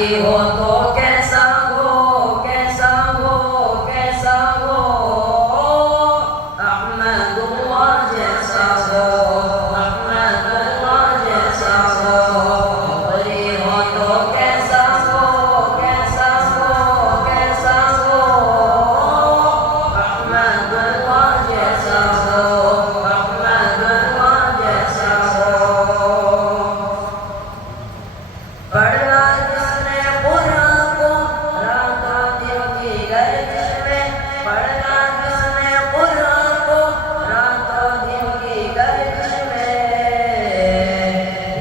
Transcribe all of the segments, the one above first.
علی ہو تو کیسا ہو، کیسا ہو، کیسا ہو، احمد اللہ جیسا ہو، احمد اللہ جیسا ہو، علی ہو تو کیسا ہو، کیسا ہو، کیسا ہو، احمد اللہ جیسا ہو، احمد اللہ جیسا ہو۔ پڑھا جس نے قرآن کو راتوں دن کی گردش میں، پڑھا جس نے قرآن کو راتوں دن کی گردش میں،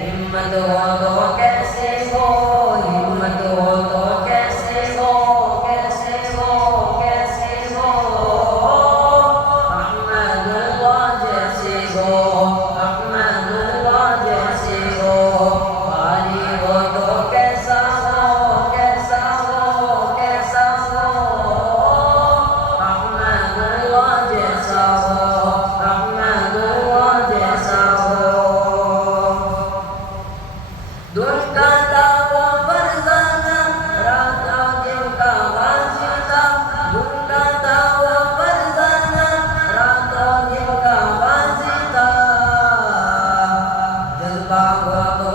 ہمت ہو تو کیسے ہو، ہمت ہو تو کیسے ہو، کیسے ہو، کیسے ہو، احمد اللہ جیسے ہو، احمد اللہ جیسے ہو، علی ہو تو کیسا ہو، کیسا ہو، کیسا ہو، احمد اللہ جیسا ہو، احمد اللہ جیسا ہو۔ دل کا دعویٰ فرزانہ راتوں دن کا غازی تھا، دل کا دعویٰ فرزانہ راتوں دن کا غازی تھا، جذبہ ہو تو